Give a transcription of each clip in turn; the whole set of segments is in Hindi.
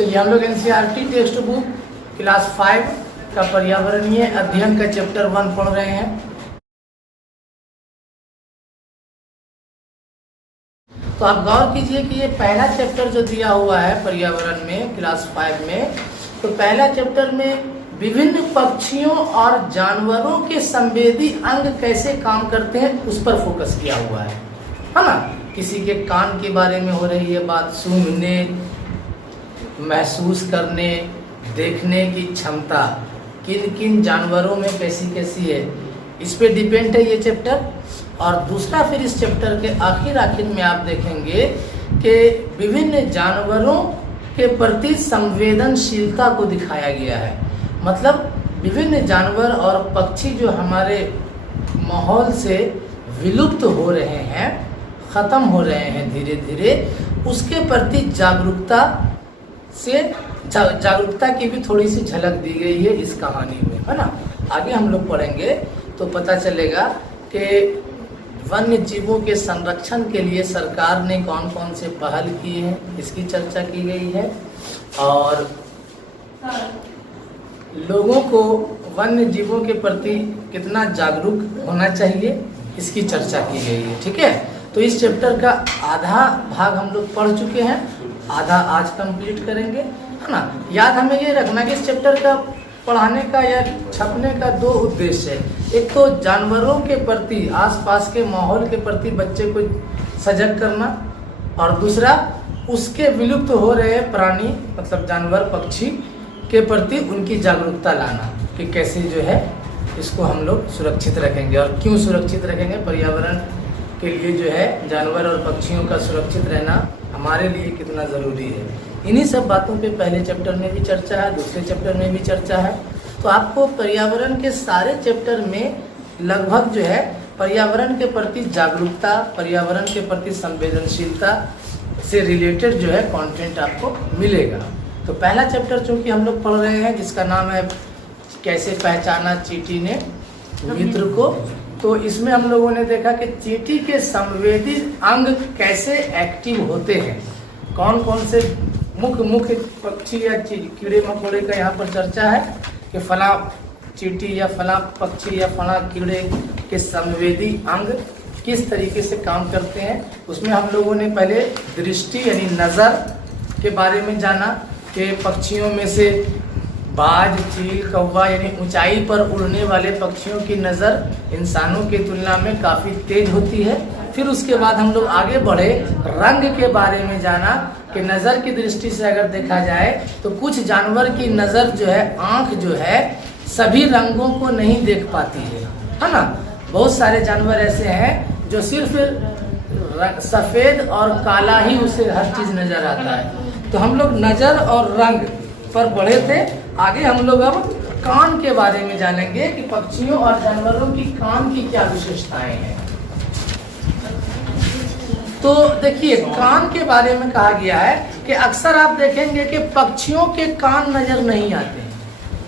चलिए हम लोग एनसीईआरटी टेक्स्ट बुक क्लास 5 का पर्यावरणीय अध्ययन का चैप्टर 1 पढ़ रहे हैं। तो आप गौर कीजिए कि ये पहला चैप्टर जो दिया हुआ है पर्यावरण में क्लास 5 में, तो पहला चैप्टर में विभिन्न पक्षियों और जानवरों के संवेदी अंग कैसे काम करते हैं उस पर फोकस किया हुआ है ना। किसी के कान के बारे में हो रही है बात, सूंघने, महसूस करने, देखने की क्षमता किन किन जानवरों में कैसी कैसी है, इस पे डिपेंड है ये चैप्टर। और दूसरा फिर इस चैप्टर के आखिर में आप देखेंगे कि विभिन्न जानवरों के प्रति संवेदनशीलता को दिखाया गया है। मतलब विभिन्न जानवर और पक्षी जो हमारे माहौल से विलुप्त हो रहे हैं, ख़त्म हो रहे हैं धीरे धीरे, उसके प्रति जागरूकता की भी थोड़ी सी झलक दी गई है इस कहानी में, है ना। आगे हम लोग पढ़ेंगे तो पता चलेगा कि वन्य जीवों के संरक्षण के लिए सरकार ने कौन कौन से पहल किए हैं, इसकी चर्चा की गई है। और लोगों को वन्य जीवों के प्रति कितना जागरूक होना चाहिए, इसकी चर्चा की गई है। ठीक है, तो इस चैप्टर का आधा भाग हम लोग पढ़ चुके हैं, आधा आज कंप्लीट करेंगे, है ना। याद हमें ये रखना कि इस चैप्टर का पढ़ाने का या छपने का दो उद्देश्य है। एक तो जानवरों के प्रति, आसपास के माहौल के प्रति बच्चे को सजग करना, और दूसरा उसके विलुप्त हो रहे प्राणी मतलब जानवर पक्षी के प्रति उनकी जागरूकता लाना कि कैसे जो है इसको हम लोग सुरक्षित रखेंगे और क्यों सुरक्षित रखेंगे। पर्यावरण के लिए जो है जानवर और पक्षियों का सुरक्षित रहना हमारे लिए कितना ज़रूरी है, इन्हीं सब बातों पे पहले चैप्टर में भी चर्चा है, दूसरे चैप्टर में भी चर्चा है। तो आपको पर्यावरण के सारे चैप्टर में लगभग जो है पर्यावरण के प्रति जागरूकता, पर्यावरण के प्रति संवेदनशीलता से रिलेटेड जो है कंटेंट आपको मिलेगा। तो पहला चैप्टर चूँकि हम लोग पढ़ रहे हैं जिसका नाम है कैसे पहचाना चींटी ने मित्र को, तो इसमें हम लोगों ने देखा कि चींटी के संवेदी अंग कैसे एक्टिव होते हैं, कौन कौन से मुख्य पक्षी या कीड़े मकोड़े का यहाँ पर चर्चा है कि फला चींटी या फला पक्षी या फला कीड़े के संवेदी अंग किस तरीके से काम करते हैं। उसमें हम लोगों ने पहले दृष्टि यानी नज़र के बारे में जाना कि पक्षियों में से बाज, चील, कौवा यानी ऊंचाई पर उड़ने वाले पक्षियों की नज़र इंसानों की तुलना में काफ़ी तेज होती है। फिर उसके बाद हम लोग आगे बढ़े, रंग के बारे में जाना कि नज़र की दृष्टि से अगर देखा जाए तो कुछ जानवर की नज़र जो है, आँख जो है सभी रंगों को नहीं देख पाती है ना। बहुत सारे जानवर ऐसे हैं जो सिर्फ सफ़ेद और काला ही उसे हर चीज़ नज़र आता है। तो हम लोग नज़र और रंग पर बढ़े थे। आगे हम लोग अब कान के बारे में जानेंगे कि पक्षियों और जानवरों की कान की क्या विशेषताएं हैं। तो देखिए, कान के बारे में कहा गया है कि अक्सर आप देखेंगे कि पक्षियों के कान नजर नहीं आते हैं,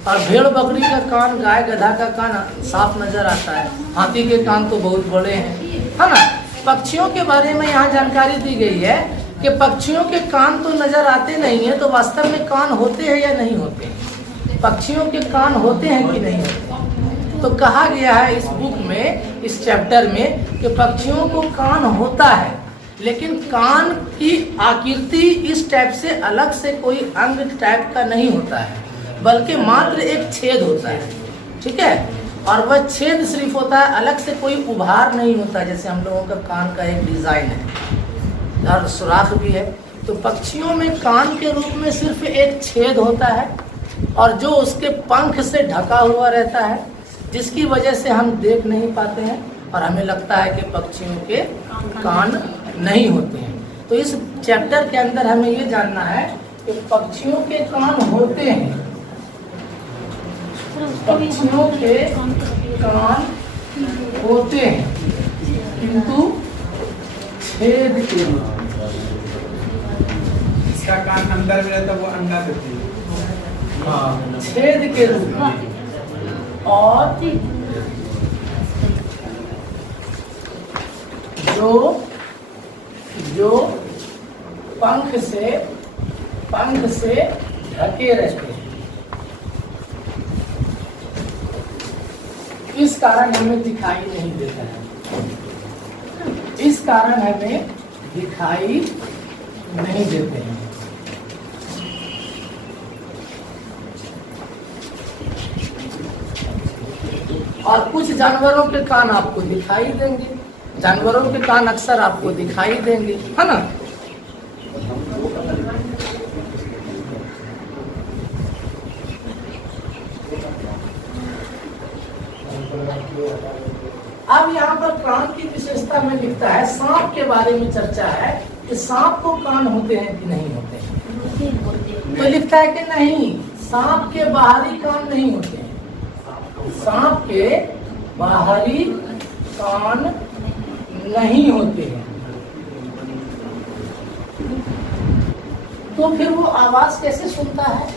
और भेड़ बकरी का कान, गाय गधा का कान साफ नजर आता है, हाथी के कान तो बहुत बड़े हैं, है ना। पक्षियों के बारे में यहाँ जानकारी दी गई है कि पक्षियों के कान तो नजर आते नहीं है, तो वास्तव में कान होते हैं या नहीं होते हैं, पक्षियों के कान होते हैं कि नहीं होते। तो कहा गया है इस बुक में, इस चैप्टर में, कि पक्षियों को कान होता है, लेकिन कान की आकृति इस टाइप से अलग से कोई अंग टाइप का नहीं होता है, बल्कि मात्र एक छेद होता है। ठीक है, और वह छेद सिर्फ होता है, अलग से कोई उभार नहीं होता, जैसे हम लोगों का कान का एक डिजाइन है और सुराख भी है। तो पक्षियों में कान के रूप में सिर्फ एक छेद होता है, और जो उसके पंख से ढका हुआ रहता है, जिसकी वजह से हम देख नहीं पाते हैं और हमें लगता है कि पक्षियों के कान नहीं होते हैं। तो इस चैप्टर के अंदर हमें ये जानना है कि पक्षियों के कान होते हैं, पक्षियों के कान होते हैं, किंतु छेद के रूप में। इसका कान अंदर में रहता, वो अंडा देती है, हाँ, छेद के रूप में। और जो पंख से पंख से ढके रहते हैं। इस कारण हमें दिखाई नहीं देता है, इस कारण हमें दिखाई नहीं देते हैं। और कुछ जानवरों के कान आपको दिखाई देंगे, जानवरों के कान अक्सर आपको दिखाई देंगे, है ना। अब यहाँ पर कान की विशेषता में लिखता है, सांप के बारे में चर्चा है कि सांप को कान होते हैं कि नहीं होते हैं। तो लिखता है कि नहीं, सांप के बाहरी कान नहीं होते हैं, सांप के बाहरी कान नहीं होते हैं। तो फिर वो आवाज कैसे सुनता है?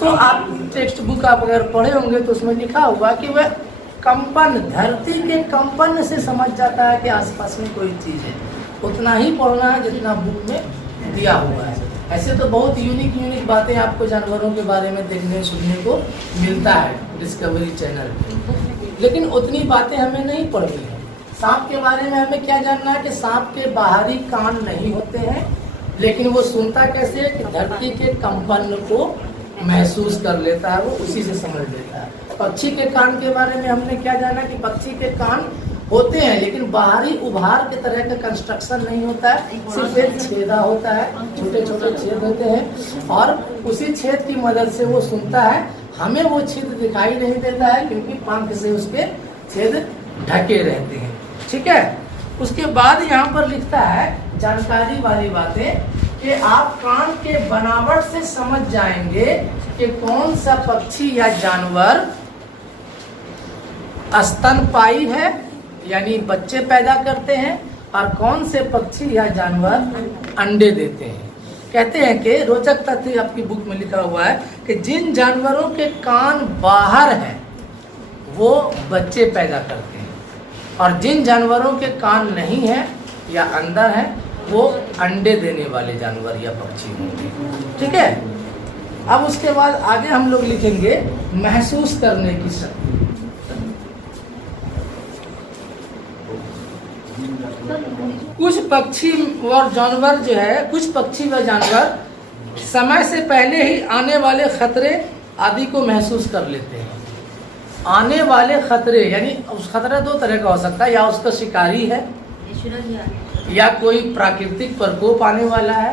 तो आप टेक्स्ट बुक आप अगर पढ़े होंगे तो उसमें लिखा हुआ कि वह कंपन, धरती के कंपन से समझ जाता है कि आसपास में कोई चीज है। उतना ही पढ़ना है जितना बुक में दिया हुआ है। ऐसे तो बहुत यूनिक बातें आपको जानवरों के बारे में देखने सुनने को मिलता है डिस्कवरी चैनल पे, लेकिन उतनी बातें हमें नहीं पढ़नी है। सांप के बारे में हमें क्या जानना है कि सांप के बाहरी कान नहीं होते हैं, लेकिन वो सुनता कैसे है कि धरती के कंपन को महसूस कर लेता है, वो उसी से समझ लेता है। पक्षी के कान के बारे में हमने क्या जाना कि पक्षी के कान होते हैं, लेकिन बाहरी उभार के तरह का कंस्ट्रक्शन नहीं होता है, सिर्फ एक छेदा होता है, छोटे छोटे छेद होते हैं और उसी छेद की मदद से वो सुनता है। हमें वो छेद दिखाई नहीं देता है क्योंकि पंख से उसके छेद ढके रहते हैं। ठीक है, उसके बाद यहाँ पर लिखता है जानकारी वाली बातें कि आप कान के बनावट से समझ जाएंगे कि कौन सा पक्षी या जानवर स्तनपायी है यानी बच्चे पैदा करते हैं और कौन से पक्षी या जानवर अंडे देते हैं। कहते हैं कि रोचक तथ्य आपकी बुक में लिखा हुआ है कि जिन जानवरों के कान बाहर हैं वो बच्चे पैदा करते हैं और जिन जानवरों के कान नहीं है या अंदर है वो अंडे देने वाले जानवर या पक्षी होंगे। ठीक है, अब उसके बाद आगे हम लोग लिखेंगे महसूस करने की शक्ति। कुछ पक्षी और जानवर जो है, कुछ पक्षी व जानवर समय से पहले ही आने वाले खतरे आदि को महसूस कर लेते हैं। आने वाले खतरे यानी उस खतरा दो तरह का हो सकता है, या उसका शिकारी है या कोई प्राकृतिक प्रकोप आने वाला है,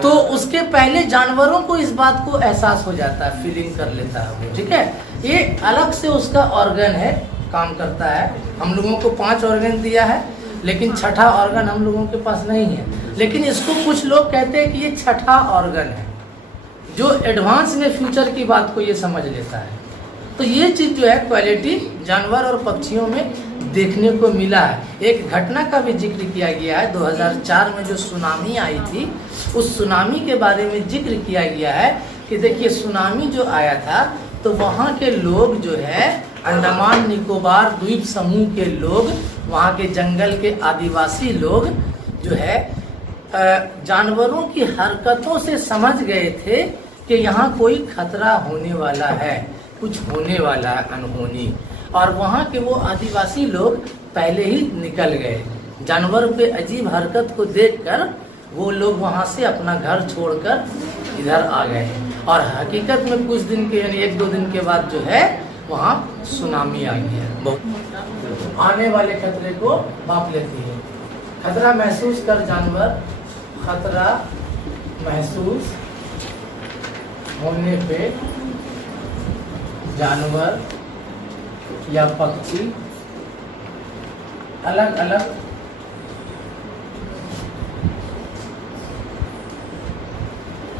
तो उसके पहले जानवरों को इस बात को एहसास हो जाता है, फीलिंग कर लेता है वो। ठीक है, ये अलग से उसका ऑर्गन है, काम करता है। हम लोगों को 5 ऑर्गन दिया है, लेकिन छठा ऑर्गन हम लोगों के पास नहीं है, लेकिन इसको कुछ लोग कहते हैं कि ये छठा ऑर्गन है जो एडवांस में फ्यूचर की बात को ये समझ लेता है। तो ये चीज़ जो है क्वालिटी जानवर और पक्षियों में देखने को मिला है। एक घटना का भी जिक्र किया गया है, 2004 में जो सुनामी आई थी उस सुनामी के बारे में जिक्र किया गया है कि देखिए सुनामी जो आया था तो वहाँ के लोग जो है अंडमान निकोबार द्वीप समूह के लोग, वहाँ के जंगल के आदिवासी लोग जो है जानवरों की हरकतों से समझ गए थे कि यहाँ कोई खतरा होने वाला है, कुछ होने वाला है अनहोनी, और वहाँ के वो आदिवासी लोग पहले ही निकल गए। जानवर पे अजीब हरकत को देखकर वो लोग वहाँ से अपना घर छोड़कर इधर आ गए और हकीकत में कुछ दिन के यानी 1-2 दिन के बाद जो है वहाँ सुनामी आ गई है। बहुत आने वाले खतरे को भाप लेती है। खतरा महसूस कर जानवर, खतरा महसूस होने पे जानवर या पक्षी अलग अलग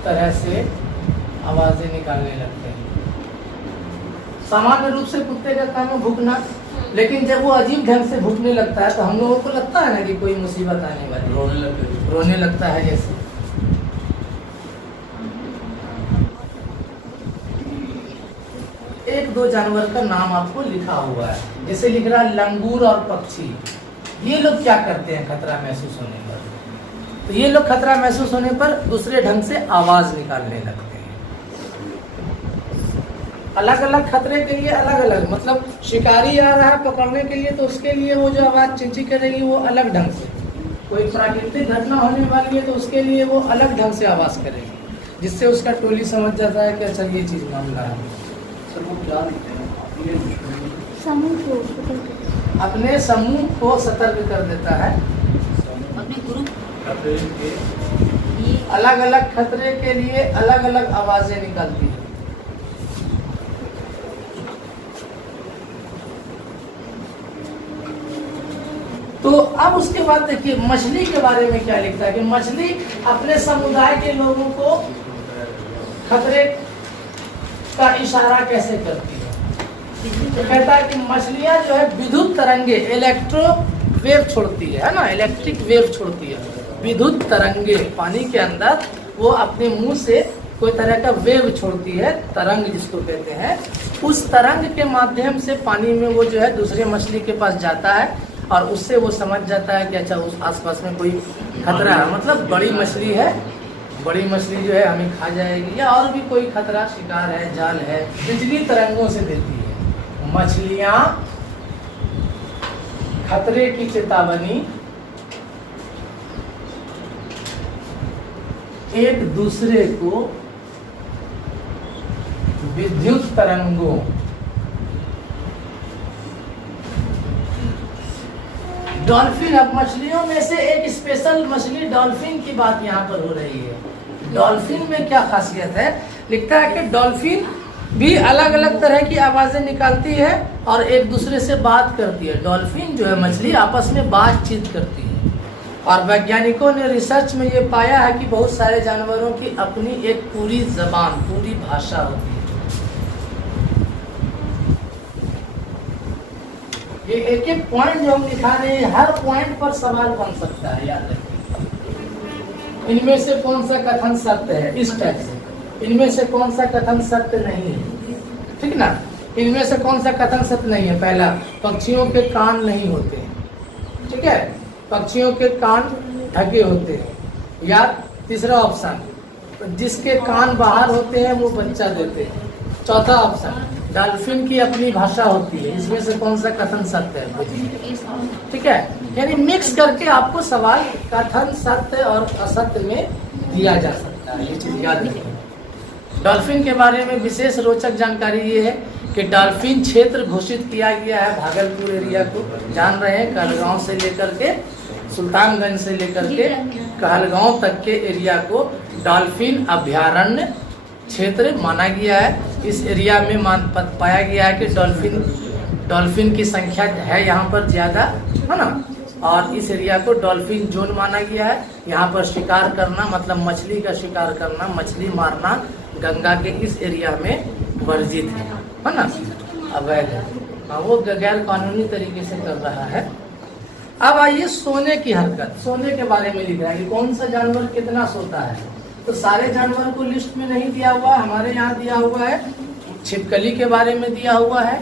तरह से आवाजें निकालने लगते हैं। सामान्य रूप से कुत्ते का काम है भूखना, लेकिन जब वो अजीब ढंग से भूखने लगता है तो हम लोगों को लगता है ना कि कोई मुसीबत आने वाली, रोने लगता है। जैसे एक दो जानवर का नाम आपको लिखा हुआ है, जैसे लिख रहा है लंगूर और पक्षी। ये लोग क्या करते हैं खतरा महसूस होने पर? तो ये लोग खतरा महसूस होने पर दूसरे ढंग से आवाज निकालने लगते हैं। अलग अलग खतरे के लिए अलग अलग, मतलब शिकारी आ रहा है पकड़ने के लिए तो उसके लिए वो जो आवाज चिंची करेगी वो अलग ढंग से, कोई प्राकृतिक घटना होने वाली है तो उसके लिए वो अलग ढंग से आवाज करेगी, जिससे उसका टोली समझ जाता है कि अच्छा ये चीज मामला है। सर वो क्या अपने समूह को सतर्क कर देता है, अपने ग्रुप अलग अलग खतरे के लिए अलग अलग आवाजें निकालती है। तो अब उसके बाद देखिए मछली के बारे में क्या लिखता है कि मछली अपने समुदाय के लोगों को खतरे का इशारा कैसे करती है। तो कहता है कि मछलियां जो है विद्युत तरंगे, इलेक्ट्रो वेव छोड़ती है ना, इलेक्ट्रिक वेव छोड़ती है, विद्युत तरंगे पानी के अंदर वो अपने मुंह से कोई तरह का वेव छोड़ती है, तरंग जिसको कहते हैं। उस तरंग के माध्यम से पानी में वो जो है दूसरे मछली के पास जाता है और उससे वो समझ जाता है कि अच्छा उस आसपास में कोई खतरा है, मतलब बड़ी मछली है, बड़ी मछली जो है हमें खा जाएगी, या और भी कोई खतरा, शिकार है, जाल है, बिजली तरंगों से देती है। मछलियां खतरे की चेतावनी एक दूसरे को विद्युत तरंगों डॉल्फिन, अब मछलियों में से एक स्पेशल मछली डॉल्फिन की बात यहाँ पर हो रही है। डॉल्फिन में क्या खासियत है, लिखता है कि डॉल्फिन भी अलग अलग तरह की आवाजें निकालती है और एक दूसरे से बात करती है। डॉल्फिन जो है मछली आपस में बातचीत करती है और वैज्ञानिकों ने रिसर्च में ये पाया है कि बहुत सारे जानवरों की अपनी एक पूरी जबान, पूरी भाषा होती है। ये एक एक पॉइंट जो हम दिखा रहे हैं, हर पॉइंट पर सवाल बन सकता है, याद रखिए। इनमें से कौन सा कथन सत्य है, इस टाइप से, इनमें से कौन सा कथन सत्य नहीं है, ठीक ना। इनमें से कौन सा कथन सत्य नहीं है, पहला पक्षियों के कान नहीं होते हैं, ठीक है, पक्षियों के कान ढके होते हैं। या तीसरा ऑप्शन जिसके कान बाहर होते हैं वो बच्चा देते हैं। चौथा ऑप्शन डॉल्फिन की अपनी भाषा होती है। इसमें से कौन सा कथन सत्य है, ठीक है। यानी मिक्स करके आपको सवाल कथन सत्य और असत्य में दिया जा सकता है, ये चीज याद रखिए। डॉल्फिन के बारे में विशेष रोचक जानकारी ये है कि डॉल्फिन क्षेत्र घोषित किया गया है भागलपुर एरिया को, जान रहे हैं, कहलगांव से लेकर के सुल्तानगंज से लेकर के कहलगांव तक के एरिया को डॉल्फिन अभ्यारण्य क्षेत्र माना गया है। इस एरिया में पाया गया है कि डॉल्फिन की संख्या है यहाँ पर ज्यादा, है ना, और इस एरिया को डॉल्फिन जोन माना गया है। यहाँ पर शिकार करना, मतलब मछली का शिकार करना, मछली मारना गंगा के इस एरिया में वर्जित है ना, अवैध है। वो गैर कानूनी तरीके से कर रहा है। अब आइए सोने की हरकत, सोने के बारे में लिख रहा है कि कौन सा जानवर कितना सोता है। तो सारे जानवर को लिस्ट में नहीं दिया हुआ, हमारे यहाँ दिया हुआ है, छिपकली के बारे में दिया हुआ है,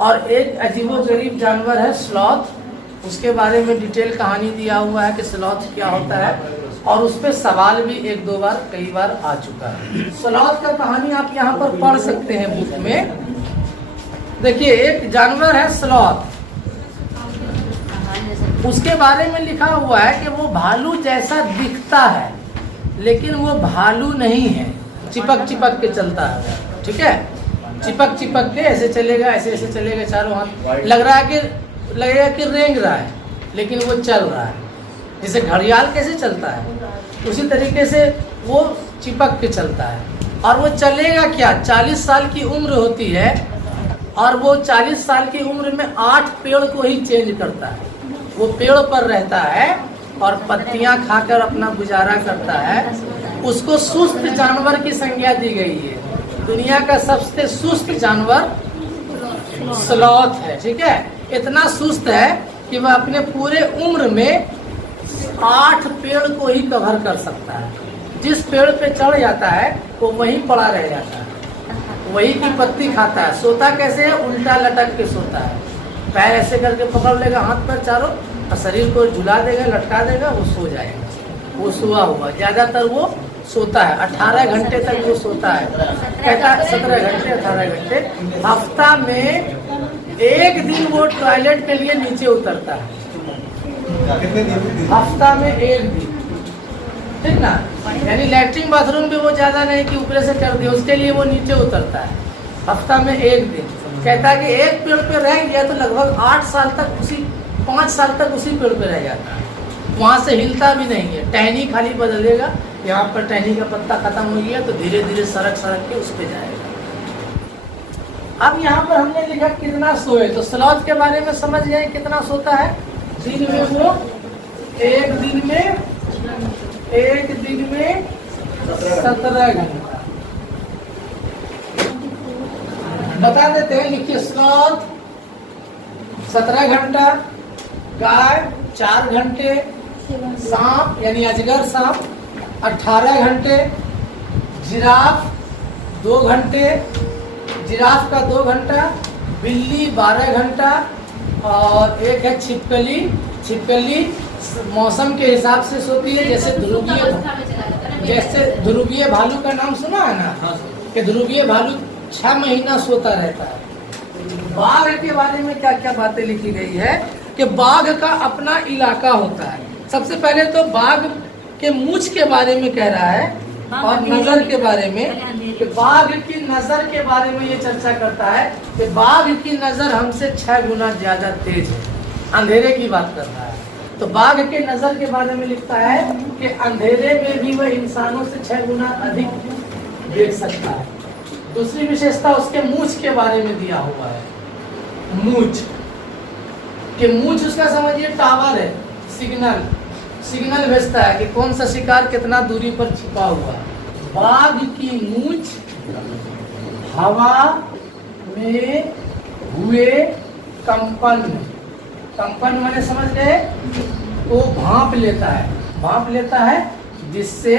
और एक अजीबोगरीब जानवर है स्लॉथ, उसके बारे में डिटेल कहानी दिया हुआ है कि स्लॉथ क्या होता है, और उस पर सवाल भी एक दो बार कई बार आ चुका है। स्लॉथ का कहानी आप यहाँ पर पढ़ सकते हैं बुक में। देखिए एक जानवर है स्लॉथ, उसके बारे में लिखा हुआ है कि वो भालू जैसा दिखता है लेकिन वो भालू नहीं है, चिपक चिपक के चलता है, ठीक है, चिपक चिपक के ऐसे चलेगा, ऐसे ऐसे चलेगा, चारों हाथ लगेगा कि रेंग रहा है लेकिन वो चल रहा है। जैसे घड़ियाल कैसे चलता है उसी तरीके से वो चिपक के चलता है। और वो चलेगा क्या, 40 साल की उम्र होती है और वो 40 साल की उम्र में 8 पेड़ को ही चेंज करता है। वो पेड़ पर रहता है और पत्तियां खाकर अपना गुजारा करता है। उसको सुस्त जानवर की संज्ञा दी गई है। दुनिया का सबसे सुस्त जानवर स्लॉथ है, ठीक है। इतना सुस्त है कि वह अपने पूरे उम्र में 8 पेड़ को ही कवर कर सकता है। जिस पेड़ पे चढ़ जाता है वो वहीं पड़ा रह जाता है, वही की पत्ती खाता है। सोता कैसे है, उल्टा लटक के सोता है, पैर ऐसे करके पकड़ लेगा हाथ पर चारों और शरीर को झुला देगा, लटका देगा, वो सो जाएगा। वो सोया हुआ, ज्यादातर वो सोता है, 18 घंटे तक वो सोता है, कहता है 17 घंटे 18 घंटे। हफ्ता में एक दिन वो टॉयलेट के लिए नीचे उतरता है, कितने दिन? हफ्ता में एक दिन, ठीक ना। यानी लैट्रिन बाथरूम भी वो ज्यादा नहीं कि ऊपर से कर दिया, उसके लिए वो नीचे उतरता है हफ्ता में एक दिन। कहता है कि एक पेड़ पे रह गया तो लगभग 8 साल तक उसी 5 साल तक उसी पेड़ पे रह जाता है, वहाँ से हिलता भी नहीं है। टहनी खाली बदलेगा, यहाँ पर टहनी का पत्ता खत्म हो गया तो धीरे धीरे सरक के उस पे जाएगा। अब यहाँ पर हमने लिखा कितना सोए, तो स्लॉथ के बारे में समझ गए कितना सोता है। दिन में वो एक दिन में 17 घंटा बता देते हैं। लिखिए स्लॉथ 17 घंटा, गाय 4 घंटे, सांप यानी अजगर सांप 18 घंटे, जिराफ 2 घंटे, जिराफ का 2 घंटा, बिल्ली 12 घंटा, और एक है छिपकली। छिपकली मौसम के हिसाब से सोती है, जैसे ध्रुवीय भालू का नाम सुना है ना, कि ध्रुवीय भालू 6 महीना सोता रहता है। बाघ के बारे में क्या क्या बातें लिखी गई है कि बाघ का अपना इलाका होता है। सबसे पहले तो बाघ के मूंछ के बारे में कह रहा है और नजर के बारे में, कि बाघ की नजर के बारे में ये चर्चा करता है कि बाघ की नजर हमसे 6 गुना ज्यादा तेज है, अंधेरे की बात कर रहा है। तो बाघ के नजर के बारे में लिखता है कि अंधेरे में भी वह इंसानों से 6 गुना अधिक देख सकता है। दूसरी विशेषता उसके मूंछ के बारे में दिया हुआ है। मूंछ के मूंछ उसका समझिए टावर है, सिग्नल भेजता है कि कौन सा शिकार कितना दूरी पर छिपा हुआ है। बाघ की मूंछ हवा में हुए कंपन मैंने समझ गए, वो भांप लेता है जिससे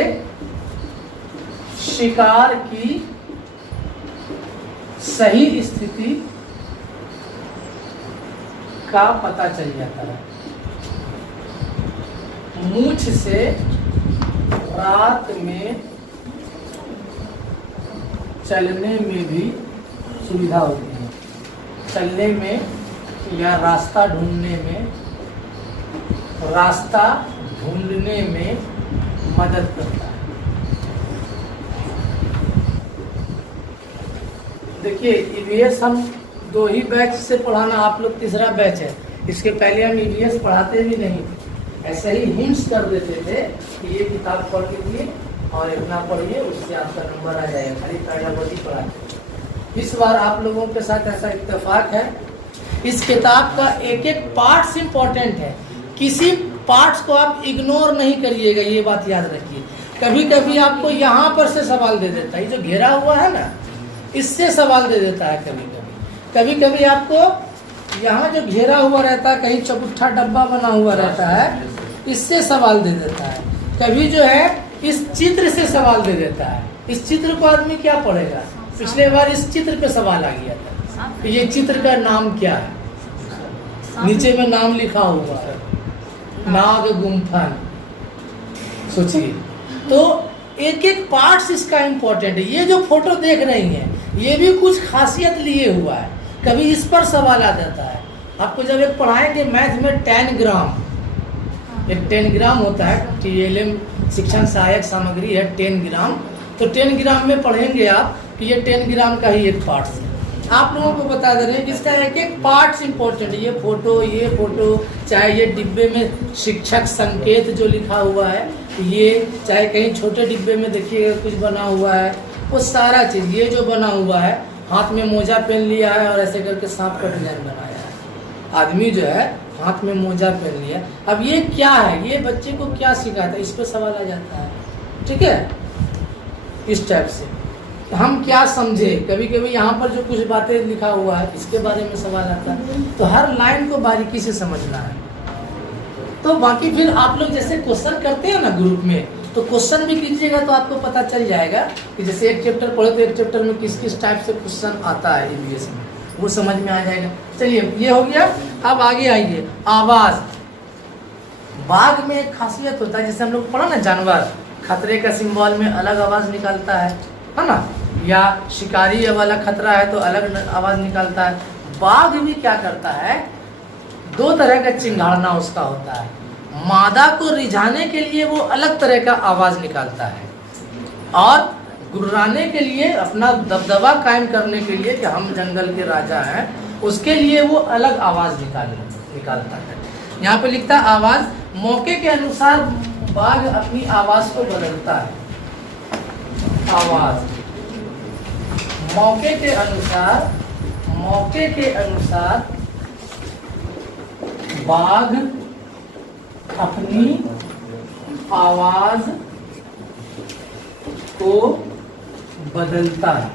शिकार की सही स्थिति का पता चल जाता है। मूंछ से रात में चलने में भी सुविधा होती है, चलने में या रास्ता ढूंढने में मदद करता है। देखिए ईवीएस हम 2 ही बैच से पढ़ाना, आप लोग तीसरा बैच है। इसके पहले हम ईवीएस पढ़ाते भी नहीं थे, ऐसे ही हिंट्स कर देते थे कि ये किताब पढ़ लीजिए और इतना पढ़िए, उससे आपका नंबर आ जाएगा, खाली पैरागोजी पढ़ाते। इस बार आप लोगों के साथ ऐसा इत्तेफाक है, इस किताब का एक एक पार्ट्स इम्पोर्टेंट है, किसी पार्ट्स को आप इग्नोर नहीं करिएगा, ये बात याद रखिए। कभी कभी आपको यहाँ पर से सवाल दे देता है, ये जो घेरा हुआ है ना, इससे सवाल दे देता है। कभी कभी आपको यहाँ जो घेरा हुआ रहता है, कहीं चौकुट्ठा डब्बा बना हुआ रहता है, इससे सवाल दे देता है। कभी जो है इस चित्र से सवाल दे देता है। इस चित्र को आदमी क्या पढ़ेगा? पिछले बार इस चित्र पे सवाल आ गया था, तो ये चित्र का नाम क्या है? नीचे में नाम लिखा हुआ है, नाग गुम्फन। सोचिए, तो एक एक पार्ट्स इसका इम्पोर्टेंट है। ये जो फोटो देख रही हैं, ये भी कुछ खासियत लिए हुआ है, कभी इस पर सवाल आ जाता है। आपको जब एक पढ़ाएंगे मैथ में 10 ग्राम, एक 10 ग्राम होता है, TLM शिक्षण सहायक सामग्री है 10 ग्राम, तो 10 ग्राम में पढ़ेंगे आप कि ये 10 ग्राम का ही एक पार्ट्स है। आप लोगों को बता दे रहे हैं कि इसका एक एक पार्ट्स इंपॉर्टेंट है। ये फोटो, चाहे ये डिब्बे में शिक्षक संकेत जो लिखा हुआ है, ये चाहे कहीं छोटे डिब्बे में देखिएगा कुछ बना हुआ है, वो सारा चीज़, ये जो बना हुआ है, हाथ में मोजा पहन लिया है और ऐसे करके सांप का डिजाइन बनाया है। आदमी जो है हाथ में मोजा पहन लिया। अब ये क्या है, ये बच्चे को क्या सिखाता है, इस पर सवाल आ जाता है। ठीक है, इस टाइप से तो हम क्या समझे, कभी कभी यहाँ पर जो कुछ बातें लिखा हुआ है इसके बारे में सवाल आता है, तो हर लाइन को बारीकी से समझना है। तो बाकी फिर आप लोग जैसे क्वेश्चन करते हैं ना ग्रुप में, तो क्वेश्चन भी कीजिएगा तो आपको पता चल जाएगा कि जैसे एक चैप्टर पढ़े तो एक चैप्टर में किस किस टाइप से क्वेश्चन आता है ईवीएस में, वो समझ में आ जाएगा। चलिए ये हो गया। अब आगे आइए, आवाज। बाघ में एक खासियत होता है, जैसे हम लोग पढ़ा ना, जानवर खतरे का सिंबल में अलग आवाज निकालता है ना, या शिकारी वाला खतरा है तो अलग आवाज निकालता है। बाघ भी क्या करता है, दो तरह का चिंगाड़ना उसका होता है। मादा को रिझाने के लिए वो अलग तरह का आवाज निकालता है, और गुर्राने के लिए, अपना दबदबा कायम करने के लिए कि हम जंगल के राजा हैं, उसके लिए वो अलग आवाज निकालता है। यहाँ पे लिखता है आवाज, मौके के अनुसार बाघ अपनी आवाज को बदलता है। आवाज मौके के अनुसार बाघ अपनी आवाज को बदलता है।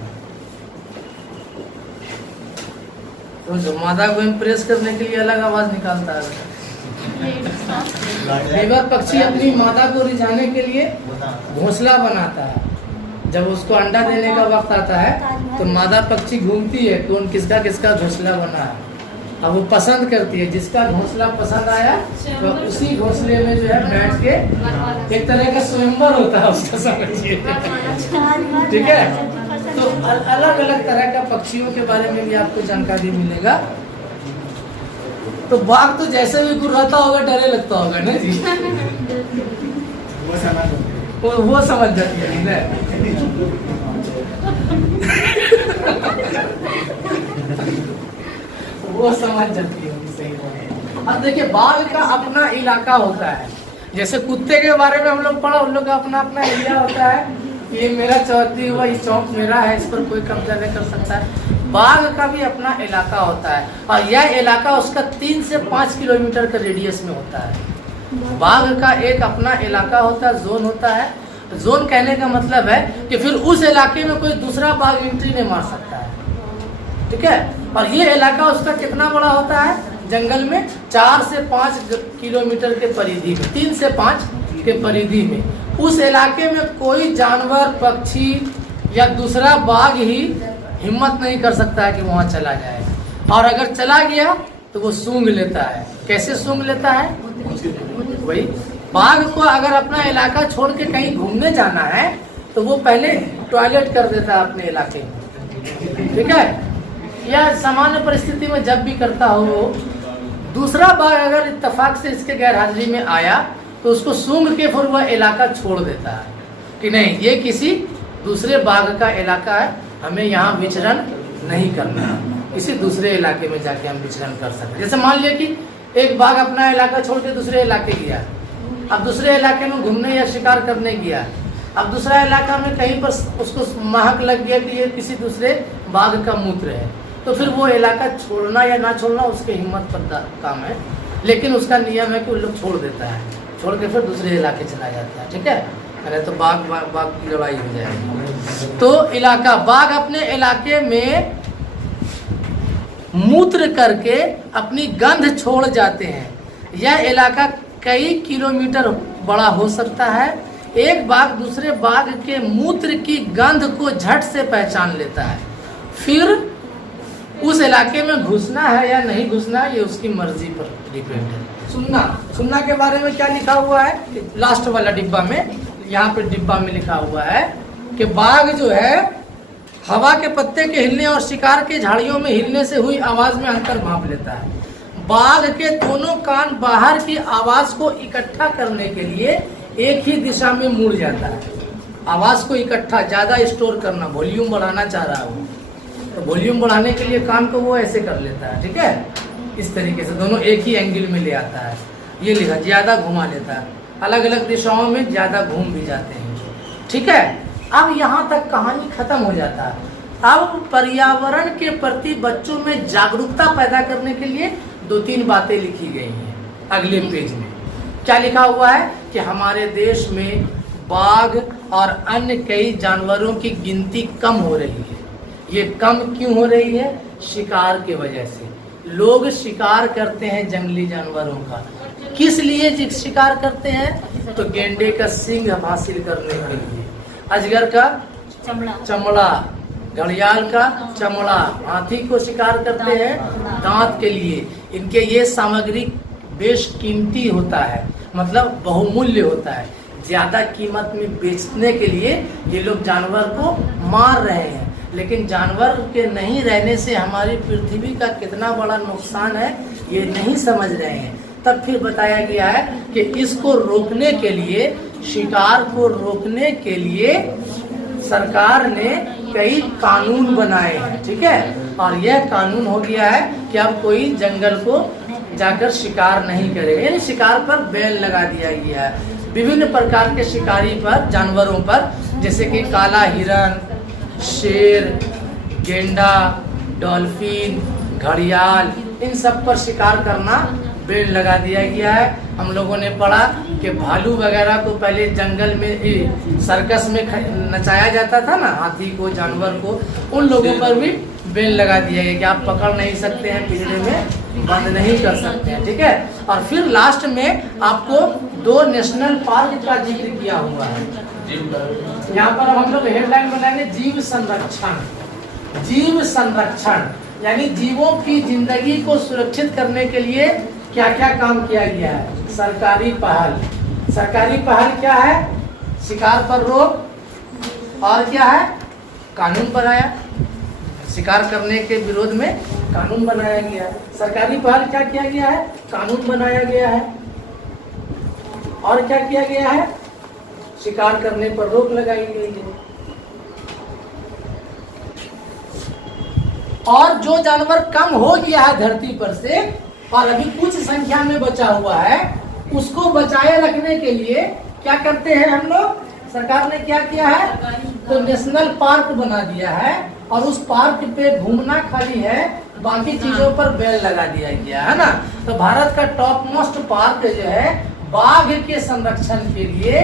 तो जो मादा को इम्प्रेस करने के लिए अलग आवाज निकालता है। बेवर पक्षी अपनी मादा को रिझाने के लिए घोंसला बनाता है। जब उसको अंडा देने का वक्त आता है तो मादा पक्षी घूमती है कौन किसका किसका घोंसला बना है। अब वो पसंद करती है, जिसका घोंसला पसंद आया तो उसी घोंसले में जो है बैठ के, एक तरह का स्वयंवर होता है उसका, समझिए। ठीक है, तो अलग अलग तरह का पक्षियों के बारे में भी आपको जानकारी मिलेगा। तो बाघ तो जैसे भी गुर्राता होगा डरे लगता होगा ना जी। वो समझ जाती है ना। वो समझ जाती है, सही बात। अब देखिए, बाघ का अपना इलाका होता है। जैसे कुत्ते के बारे में हम लोग पढ़ा, उन लोग का अपना अपना एरिया होता है। ये मेरा चौथी हुआ, ये चौक मेरा है, इस पर कोई कब्जा नहीं कर सकता है। बाघ का भी अपना इलाका होता है, और यह इलाका उसका 3 से 5 किलोमीटर का रेडियस में होता है। बाघ का एक अपना इलाका होता है, जोन होता है। जोन कहने का मतलब है कि फिर उस इलाके में कोई दूसरा बाघ एंट्री नहीं मार सकता है। ठीक है, और ये इलाका उसका कितना बड़ा होता है, जंगल में 4 से 5 किलोमीटर के परिधि में, 3 से 5 के परिधि में, उस इलाके में कोई जानवर, पक्षी या दूसरा बाघ ही हिम्मत नहीं कर सकता है कि वहां चला जाए। और अगर चला गया तो वो सूंघ लेता है। कैसे सूंघ लेता है, वही बाघ को अगर अपना इलाका छोड़ के कहीं घूमने जाना है तो वो पहले टॉयलेट कर देता है अपने इलाके में। ठीक है, या सामान्य परिस्थिति में जब भी करता हो वो, दूसरा बाघ अगर इत्तेफाक से इसके गैर हाजिरी में आया तो उसको सूंघ के फिर वह इलाका छोड़ देता है कि नहीं, ये किसी दूसरे बाघ का इलाका है, हमें यहाँ विचरण नहीं करना है, किसी दूसरे इलाके में जाके हम विचरण कर सकते हैं। जैसे मान लिया कि एक बाघ अपना इलाका छोड़ के दूसरे इलाके गया, अब दूसरे इलाके में घूमने या शिकार करने गया, अब दूसरा इलाका में कहीं पर उसको महक लग गया कि ये किसी दूसरे बाघ का मूत्र है, तो फिर वो इलाका छोड़ना या ना छोड़ना उसके हिम्मत पर काम है। लेकिन उसका नियम है कि वो लोग छोड़ देता है, छोड़ के फिर दूसरे इलाके चला जाता है। ठीक है, अरे तो बाघ की लड़ाई हो जाएगी। तो इलाका, बाघ अपने इलाके में मूत्र करके अपनी गंध छोड़ जाते हैं। यह इलाका कई किलोमीटर बड़ा हो सकता है। एक बाघ दूसरे बाघ के मूत्र की गंध को झट से पहचान लेता है, फिर उस इलाके में घुसना है या नहीं घुसना ये उसकी मर्जी पर डिपेंड है। सुनना के बारे में क्या लिखा हुआ है, लास्ट वाला डिब्बा में, यहाँ पे डिब्बा में लिखा हुआ है कि बाघ जो है हवा के पत्ते के हिलने और शिकार के झाड़ियों में हिलने से हुई आवाज में अंतर भांप लेता है। बाघ के दोनों कान बाहर की आवाज को इकट्ठा करने के लिए एक ही दिशा में मुड़ जाता है। आवाज को इकट्ठा, ज्यादा स्टोर करना, वॉल्यूम बढ़ाना चाह रहा है वो, तो वॉल्यूम बढ़ाने के लिए कान को वो ऐसे कर लेता है। ठीक है, इस तरीके से दोनों एक ही एंगल में ले आता है। ये लिखा, ज्यादा घुमा लेता है, अलग अलग दिशाओं में ज्यादा घूम भी जाते हैं। ठीक है, अब यहाँ तक कहानी खत्म हो जाता है। अब पर्यावरण के प्रति बच्चों में जागरूकता पैदा करने के लिए 2-3 बातें लिखी गई हैं। अगले पेज में क्या लिखा हुआ है कि हमारे देश में बाघ और अन्य कई जानवरों की गिनती कम हो रही है। ये कम क्यों हो रही है? शिकार की वजह से। लोग शिकार करते हैं जंगली जानवरों का। किस लिए शिकार करते हैं? तो गेंडे का सींग हासिल करने के लिए, अजगर का चमड़ा, घड़ियाल का चमड़ा, हाथी को शिकार करते हैं दांत के लिए। इनके ये सामग्री बेशकीमती होता है मतलब बहुमूल्य होता है, ज्यादा कीमत में बेचने के लिए ये लोग जानवर को मार रहे हैं। लेकिन जानवर के नहीं रहने से हमारी पृथ्वी का कितना बड़ा नुकसान है ये नहीं समझ रहे हैं। तब फिर बताया गया है कि इसको रोकने के लिए, शिकार को रोकने के लिए सरकार ने कई कानून बनाए हैं, ठीक है। और यह कानून हो गया है कि अब कोई जंगल को जाकर शिकार नहीं करेगा, यानी शिकार पर बैन लगा दिया गया है विभिन्न प्रकार के शिकारी पर, जानवरों पर, जैसे कि काला हिरन, शेर, गेंडा, डॉल्फिन, घड़ियाल, इन सब पर शिकार करना बैन लगा दिया गया है। हम लोगों ने पढ़ा कि भालू वगैरह को पहले जंगल में सर्कस में नचाया जाता था ना, हाथी को, जानवर को, उन लोगों पर भी बैन लगा दिया गया कि आप पकड़ नहीं सकते हैं, पिंजरे में बंद नहीं कर सकते हैं, ठीक है। और फिर लास्ट में आपको 2 नेशनल पार्क का जिक्र किया हुआ है। यहाँ पर हम लोग हेडलाइन बनाएंगे जीव संरक्षण। जीव संरक्षण यानी जीवों की जिंदगी को सुरक्षित करने के लिए क्या क्या काम किया गया है। सरकारी पहल, सरकारी पहल क्या है? शिकार पर रोक, और क्या है? कानून बनाया, शिकार करने के विरोध में कानून बनाया गया है। सरकारी पहल क्या किया गया है? कानून बनाया गया है। और क्या किया गया है? शिकार करने पर रोक लगाई गई है। और जो जानवर कम हो गया है धरती पर से और अभी कुछ संख्या में बचा हुआ है, उसको बचाए रखने के लिए क्या करते हैं हम लोग? सरकार ने क्या किया है? तो नेशनल पार्क बना दिया है और उस पार्क पे घूमना खाली है, बाकी चीजों पर बैन लगा दिया गया है ना। तो भारत का टॉप मोस्ट पार्क जो है बाघ के संरक्षण के लिए,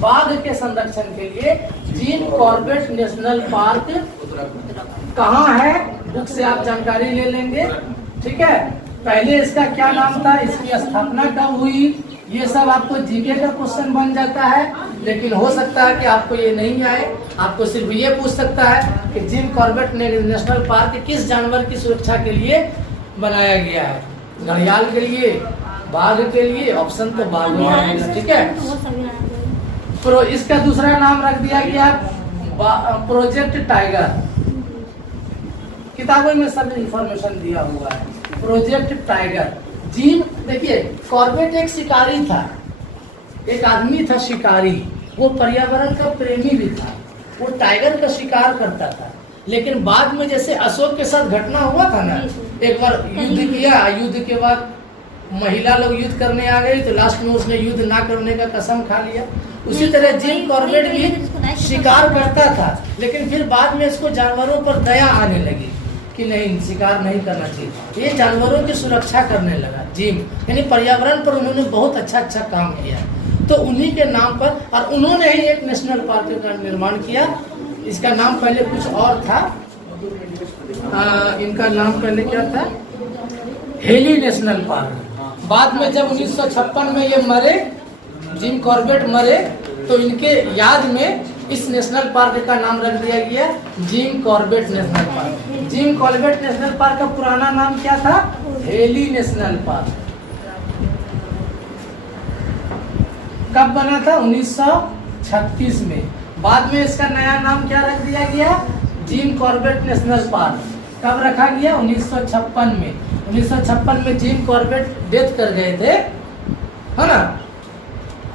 बाघ के संरक्षण के लिए जिम कॉर्बेट नेशनल पार्क कहाँ है? बुक से आप जानकारी ले लेंगे, ठीक है। पहले इसका क्या नाम था, इसकी स्थापना कब हुई, ये सब आपको जीके का क्वेश्चन बन जाता है। लेकिन हो सकता है कि आपको ये नहीं आए, आपको सिर्फ ये पूछ सकता है कि जिम कॉर्बेट नेशनल पार्क किस जानवर की सुरक्षा के लिए बनाया गया है। घड़ियाल के लिए, बाघ के लिए, ऑप्शन तो बाघ होगा, ठीक है। इसका दूसरा नाम रख दिया गया प्रोजेक्ट टाइगर। किताबों में सब इंफॉर्मेशन दिया हुआ है। Project tiger. जिम, देखिए कॉर्बेट एक शिकारी था, एक आदमी था शिकारी, वो पर्यावरण का प्रेमी भी था, वो टाइगर का शिकार करता था। लेकिन बाद में जैसे अशोक के साथ घटना हुआ था ना, एक बार युद्ध किया, युद्ध के बाद महिला लोग युद्ध करने आ गई तो लास्ट में उसने युद्ध ना करने का कसम खा लिया। उसी तरह जिम कॉर्बेट भी शिकार करता था, लेकिन फिर बाद में इसको जानवरों पर दया आने लगी कि नहीं, शिकार नहीं करना चाहिए, ये जानवरों की सुरक्षा करने लगा। जिम यानी पर्यावरण पर उन्होंने बहुत अच्छा अच्छा काम किया, तो उन्हीं के नाम पर, और उन्होंने ही एक नेशनल पार्क का निर्माण किया। इसका नाम पहले कुछ और था, इनका नाम पहले क्या था? Heli national park. बाद में जब 1956 में ये मरे, जिम कॉर्बेट मरे, तो इनके याद में इस नेशनल पार्क का नाम रख दिया गया Jim Corbett national park. Jim Corbett national park का पुराना नाम क्या था? Heli national park. कब बना था? 1936 में। बाद में इसका नया नाम क्या रख दिया गया? Jim Corbett national park. कब रखा गया? 1956 में। 1956 में जिम कॉर्बेट डेथ कर गए थे, है ना।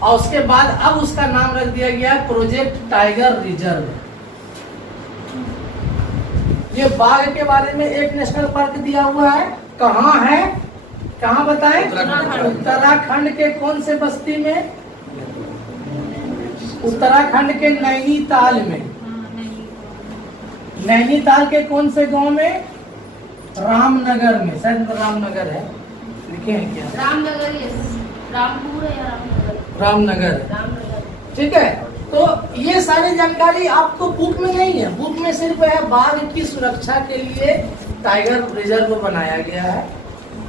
और उसके बाद अब उसका नाम रख दिया गया प्रोजेक्ट टाइगर रिजर्व। ये बाघ के बारे में एक नेशनल पार्क दिया हुआ है। कहाँ है? कहाँ बताएं? उत्तराखंड के कौन से बस्ती में? उत्तराखंड के नैनीताल में। नैनीताल के कौन से गांव में? रामनगर में। शायद रामनगर है, लिखे हैं क्या? रामनगर, रामपुर है या रामनगर, ठीक है। तो ये सारी जानकारी आपको बुक में नहीं है, बुक में सिर्फ है बाघ की सुरक्षा के लिए टाइगर रिजर्व बनाया गया है।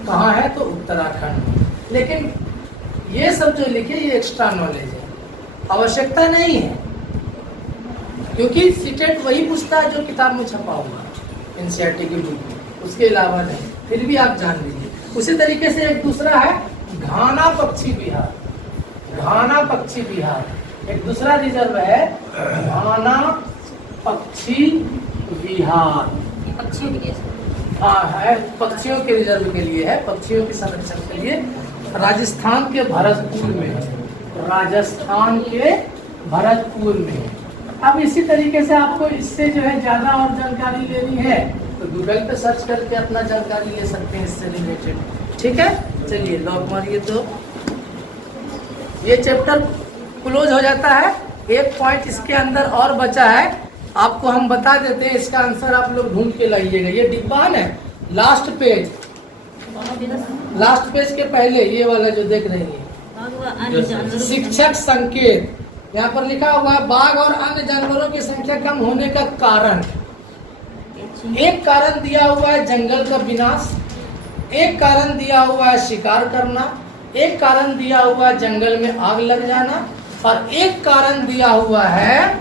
कहाँ है? तो उत्तराखंड। लेकिन ये सब जो लिखे ये एक्स्ट्रा नॉलेज है, आवश्यकता नहीं है, क्योंकि सीटेट वही पूछता है जो किताब में छपा हुआ एनसीईआरटी की बुक में, उसके अलावा नहीं। फिर भी आप जान लीजिए। उसी तरीके से एक दूसरा है घाना पक्षी विहार। घाना पक्षी विहार। एक दूसरा रिजर्व है घाना पक्षी विहार। पक्षी विदेश हाँ है, पक्षियों के रिजर्व के लिए है, पक्षियों के संरक्षण के लिए। राजस्थान के भरतपुर में है, राजस्थान के भरतपुर में है। अब इसी तरीके से आपको इससे जो है ज्यादा और जानकारी लेनी है तो गूगल पे सर्च करके अपना जानकारी ले सकते हैं इससे रिलेटेड। ठीक है, चलिए लॉक मारिए। तो ये चैप्टर क्लोज हो जाता है। एक पॉइंट इसके अंदर और बचा है, आपको हम बता देते हैं, इसका आंसर आप लोग ढूंढ के लाइएगा। ये डिब्बा है लास्ट पेज, लास्ट पेज के पहले ये वाला जो देख रहे हैं, शिक्षक संकेत। यहाँ पर लिखा हुआ है बाघ और अन्य जानवरों की संख्या कम होने का कारण। एक कारण दिया हुआ है जंगल का विनाश, एक कारण दिया हुआ है शिकार करना, एक कारण दिया हुआ है जंगल में आग लग जाना, और एक कारण दिया हुआ है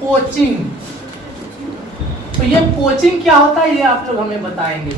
पोचिंग। तो ये पोचिंग क्या होता है ये आप लोग हमें बताएंगे।